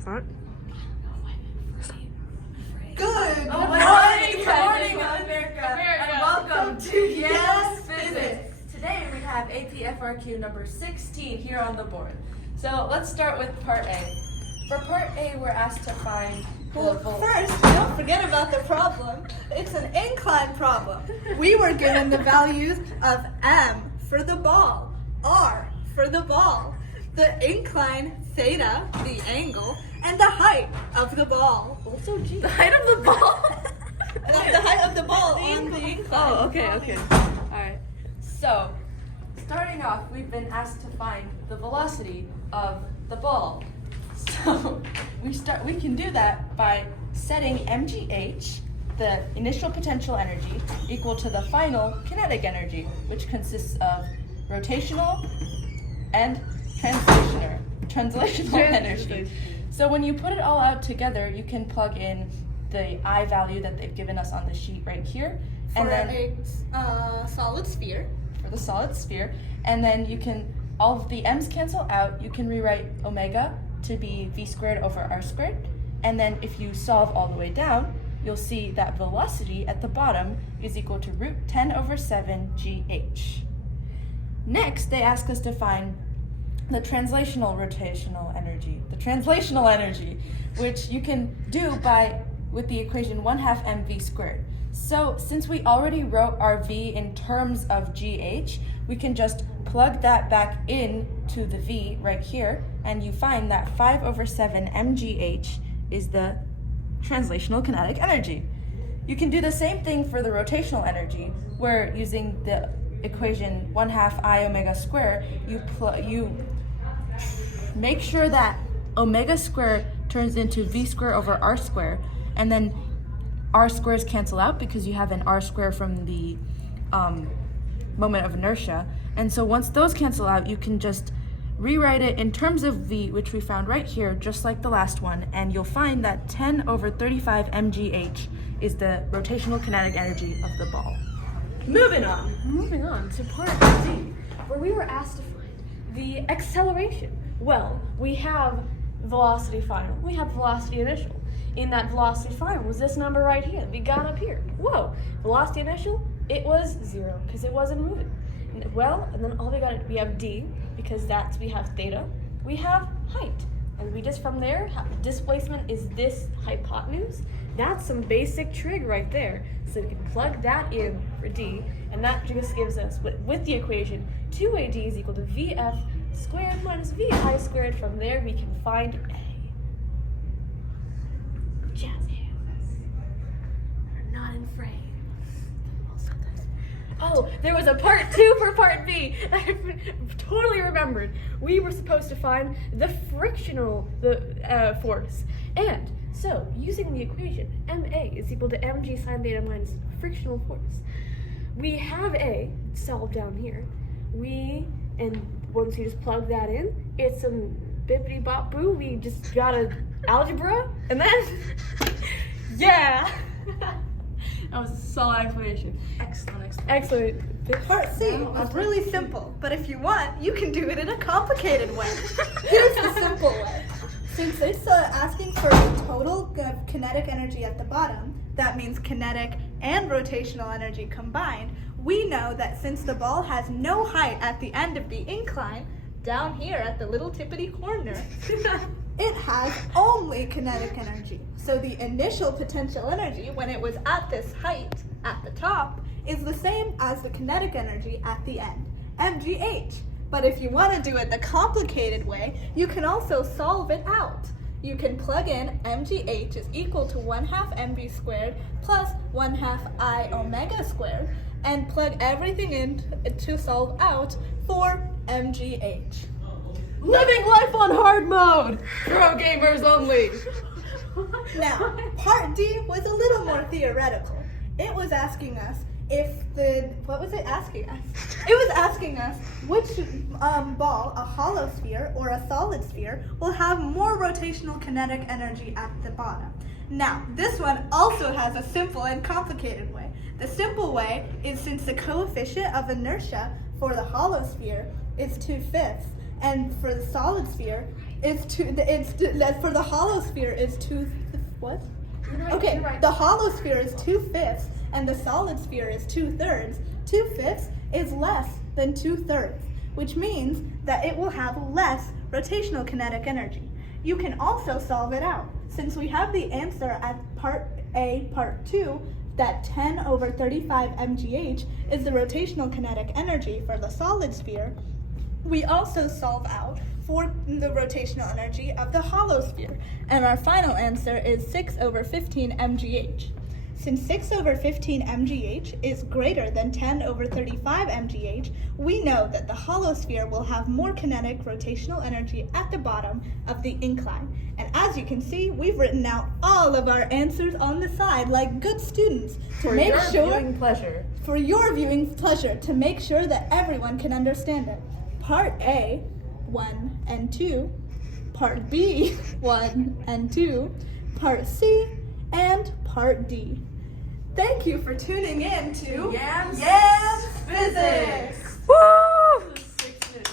Fart. Good morning, America, and welcome to YAMS Physics. Today we have AP FRQ number 16 here on the board. So let's start with part A. For part A, we're asked to find Well, first, don't forget about the problem. It's an incline problem. We were given the values of M for the ball, R for the ball, the incline, theta, the angle, and the height of the ball. Also G. the height of the ball. The height of the ball on the incline. Oh, okay. Alright, so starting off, we've been asked to find the velocity of the ball. So we can do that by setting mgh, the initial potential energy, equal to the final kinetic energy, which consists of rotational and translational energy. So when you put it all out together, you can plug in the I value that they've given us on the sheet right here, For a solid sphere. for the solid sphere, and then you can, all of the m's cancel out, you can rewrite omega to be v squared over r squared, and then if you solve all the way down, you'll see that velocity at the bottom is equal to root 10 over 7 gh. Next, they ask us to find the translational energy, which you can do with the equation 1/2 mv squared. So since we already wrote our v in terms of gh, we can just plug that back in to the v right here, and you find that 5 over 7 mgh is the translational kinetic energy. You can do the same thing for the rotational energy, where using the equation 1/2 I omega square, you make sure that omega square turns into v square over r square, and then r squares cancel out because you have an r square from the moment of inertia. And so once those cancel out, you can just rewrite it in terms of v, which we found right here, just like the last one, and you'll find that 10 over 35 mgh is the rotational kinetic energy of the ball. Moving on to part C, where we were asked to find the acceleration. Well, we have velocity final, we have velocity initial. In that velocity final was this number right here that we got up here. Whoa, velocity initial, it was 0 because it wasn't moving. Well, and then we have d, because we have theta, we have height, and we just from there, displacement is this hypotenuse. That's some basic trig right there. So we can plug that in for d, and that just gives us, with the equation, 2AD is equal to VF squared minus VI squared. From there, we can find A. Jazz hands are not in frame. Oh, there was a part 2 for part B. I totally remembered. We were supposed to find the frictional force. And so, using the equation, MA is equal to mg sine theta minus frictional force. We have A solved down here. And once you just plug that in, it's some bippity bop boo. We just got a algebra, and then, yeah. That was a solid explanation. Excellent. Part C is really simple, but if you want, you can do it in a complicated way. Here's the simple way. Since it's asking for a total of kinetic energy at the bottom, that means kinetic and rotational energy combined, we know that since the ball has no height at the end of the incline, down here at the little tippity corner, it has only kinetic energy. So the initial potential energy, when it was at this height at the top, is the same as the kinetic energy at the end, mgh. But if you want to do it the complicated way, you can also solve it out. You can plug in mgh is equal to 1/2 mv squared plus 1/2 I omega squared, and plug everything in to solve out for mgh. Living life on hard mode. Pro gamers only. Now, part D was a little more theoretical. It was asking us what was it asking us? It was asking us which ball, a hollow sphere or a solid sphere, will have more rotational kinetic energy at the bottom. Now, this one also has a simple and complicated way. The simple way is, since the coefficient of inertia for the hollow sphere is 2/5, and for the solid sphere, is for the hollow sphere is what? You're right, Okay, you're right. the hollow sphere is 2/5 and the solid sphere is 2/3. 2/5 is less than 2/3, which means that it will have less rotational kinetic energy. You can also solve it out. Since we have the answer at part A, part 2, that 10/35 mgh is the rotational kinetic energy for the solid sphere, we also solve out for the rotational energy of the hollow sphere. And our final answer is 6/15 mgh. Since 6/15 mgh is greater than 10/35 mgh, we know that the hollow sphere will have more kinetic rotational energy at the bottom of the incline. And as you can see, we've written out all of our answers on the side like good students to make sure viewing pleasure. for your viewing pleasure, to make sure that everyone can understand it. Part A, 1 and 2, Part B, 1 and 2, Part C, and Part D. Thank you for tuning in to YAMS YAMS